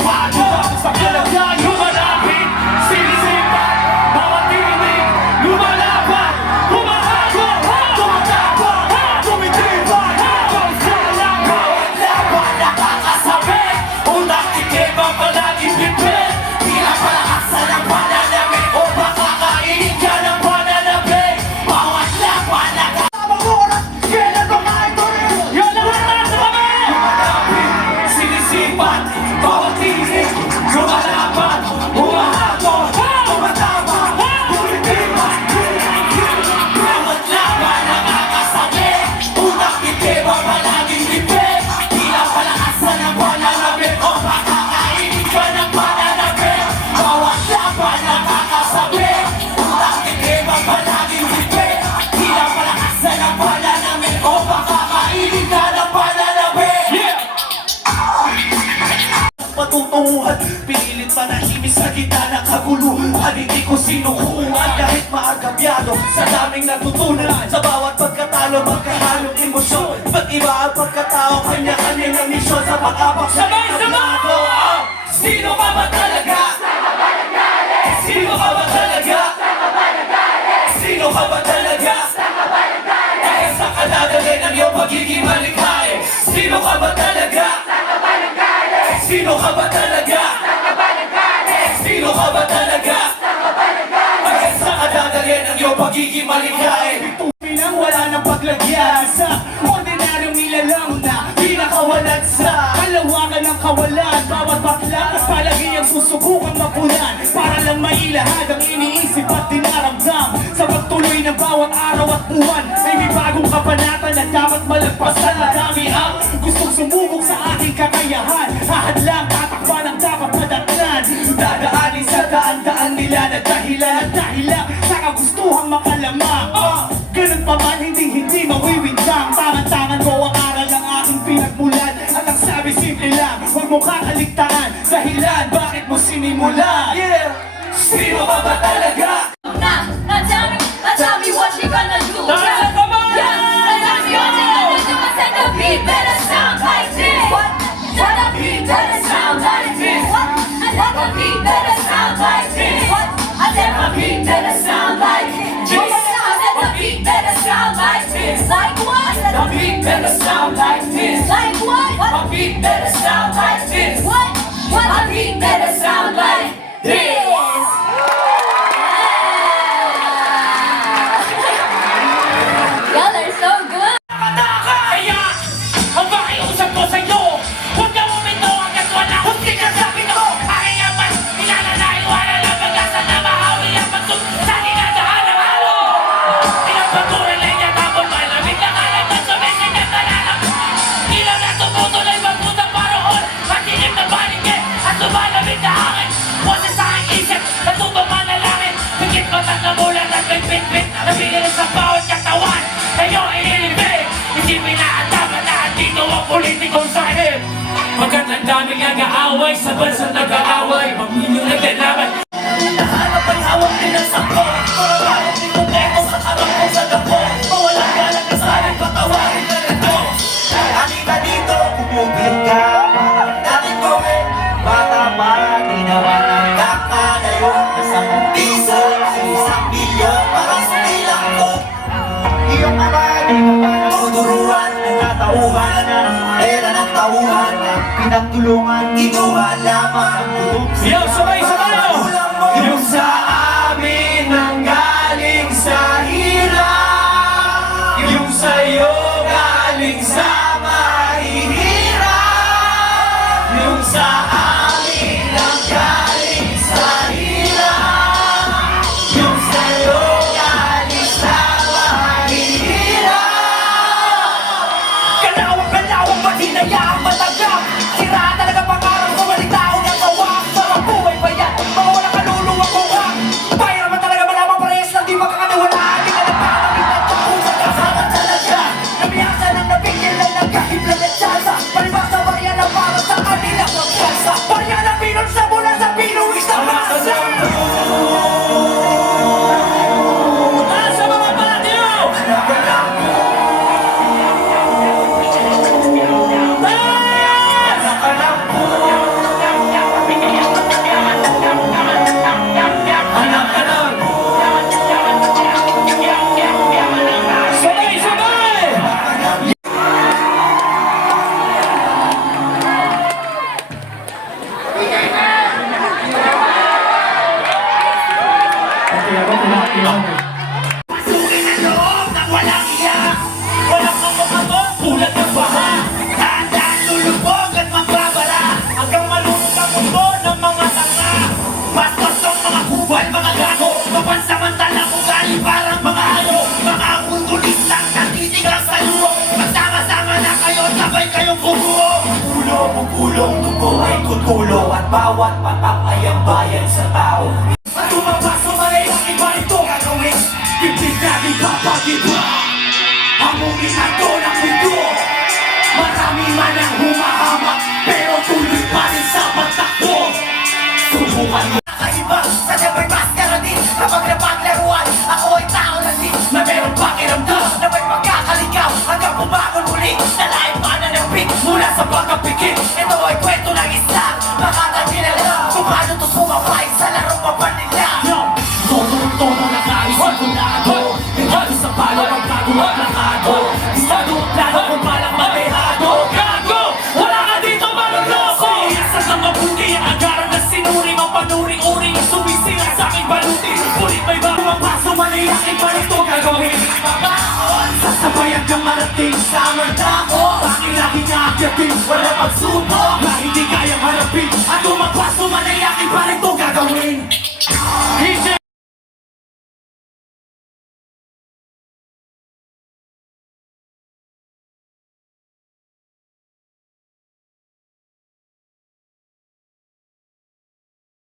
Pagmamahal sa kalagayan lumalapit, sinisipat bawat tinig, lumalaban, humahagod, tumatapang, tumitibay, pagsalang bawat laban, nakakasabit, unang tikim ang palaging bibig, tila palakasan ang pananamit, o baka kainin ka ng pananamit, bawat laban, nakakasabang oras, kailan ba maituloy? Yan ang lahat sa kami! Lumalapit, sinisipat, bawat tinig, lumalaban, humahagod, tumatapang, tumitibay, bawat laban, nakakasabit, unang tikim ang palaging bibig, tila palakasan ang pananamit, o baka kainin ka ng pananamit, bawat laban, nakakasabit, unang tikim ang palaging bibig, tila palakasan ang pananamit, o baka kainin ka ng pananamit. Patutunguhan, pinilit manahimik sa gitna ng kaguluhan. Hindi ko sinukuhan kahit maagabyado, sa daming natutunan, sa bawat pagkatalo magkahalong emosyon. Ba't iba ang pagkatao, kanya-kanya ng misyon, sa pag-abak sa entablado. Sino ka ba talaga? Sino ka ba talaga? Sino ka ba talaga? Kaya sa kadadali ng iyong pagiging malikhain. Sino ka ba talaga? Sino ka ba talaga? Sino ka ba talaga? Kaya sa kadadali ng iyong pagiging malikhain. Pinang wala ng paglagyan sa ordinaryong nilalang na pinakawalan sa kalawakan ng kawalan. Bawat bakla at palagi ang susubukang mapunan para lang mailahad ang iniisip at dinaramdam. Sa pagtuloy ng bawat araw at buwan ay may bagong kabanata na dapat malagpasan. Madami ang gustong sumubok sa aking kakayahan, hahadlang tatakpan ang dapat madatnan. Dadaanin sa daan-daan nila na dahilan at dahilan sa kagustuhang makalamang. Ganun pa man, hindi mawiwintang. Tangan-tangan ko ang aral ng aking pinagmulan, at ang sabi simple lang, huwag mo kakaligtaan dahilan bakit mo sinimulan. Sino ka ba talaga? Now tell me what you gonna do. Dahil ka ba? Yeah, now tell me what you gonna do. I said the beat better sound like this. What? The beat better sound like this. What? I said the beat better sound like this. What? I said the beat better sound like this. I said the beat better sound like this. Like what? The beat better sound like this. Like what? The beat better sound like this. What? What? The beat better sound like this. Y'all are so good. Kaya, ang pakiusap ko sa'yo, huwag ka umito hanggat wala kung sinasabi ko. Aking yaman, ilalalayo, wala lang pag-asa na mahawi ang pagsug sa dinadahan ng halo. Ilang pagtuloy niya tapos malamig na kalaban, sumisid at nalalam. Ilaw na tumutuloy, magputang paroon, matilim na baligid at lumalamig na hangin. Boses sa aking isip, natutong manalangin, higit matat na bulan at may pit-pit na binilis sa bawat katawan. Kayo inilibig, isipin na ang tama na dito ang politikong sahib. Pagkat ang daming nag-aaway sa bansang nag-aaway, pamilyong naglalaban. Nahanap ay hawak din ang sakko, parang di kumpleto sa harap ko sa dako. Mawala ka lang kasaling patawarin na nito. Halika dito, kumupit ka, parang natin gawin. Bata pa, di naman ang kakalayo. Isang piso, isang milyon, parang sa ilang ko. Iyong kamay, tuturuan, nagtatauhan ng era ng tauhan, pinagtulungan, ituhan lamang ang tulong. Yo, sabay-sabay mo! Yung sa amin ang galing sa hirap, yung sa'yo galing sa mahihirap, yung sa amin ang galing sa hirap, yung sa'yo galing sa mahihirap. Kalawang-kalawang mahinayaang matagap, sira talaga pangarap ko, walang tao ng gawa. Sarap buhay ba yan? Mga walang kaluluwa ko ka. Pahira man talaga malamang parehas lang di makakaniwalaan. Di ka nagpapamit na ito kung magkasama talaga. Nabiyasa ng nabigyan lang ng kahit lang at tsansa. Palibasa ba yan ang para sa kanilang magkasa? Parya na pinol sa mula sa Pasukin ang loob ng walang iyak. Walang kamukhamong tulad ng baha. Handang lulubog at magbabara. Hanggang malunod ang mundo ng mga tanga. Bastos ng mga kubal, mga gago. Mapansamantalang ugali parang mga ano. Mga kulturistang natitigang sa luho. Magsama-sama na kayo, sabay kayong bumuo. Bugulong dugo ay kutulo. At bawat patak ay ang bayan sa tao. At lumabas sa mali ang iba ito gagawin. Dibdib natin papagiba. Hamungin na to ng mundo. Marami man ang humahamak, pero tuloy pa rin sa patakbo. Subukan mo kakaiba, sadya may maskara din. Kapag napaglaruan, ako ay tao na din. Na meron pakiramdam, na may pagkakaligaw. Hanggang bumagon muli, nalaing pananapit. Mula sa pagkapikit, ito ay kwento ng isa. Makakagina lang, kung paano to sumabay sa laro pa ba nila. Tono na kaisipunado. Hingado sa palo ang bago at lakado. Isado plano kung palang matehado. Gago! Wala ka dito maluloko! Siyasat ng mabuti ang agaran na sinuri. Mang panuring-uring ang sumisira sa aking baluti. Kulit may bago ang paso mali aking palito gagawin. Pagkaon! Sasabay hanggang marating sa amang dako. Aking laging aakyatin, wala pagsubok. Na hindi kayang harapin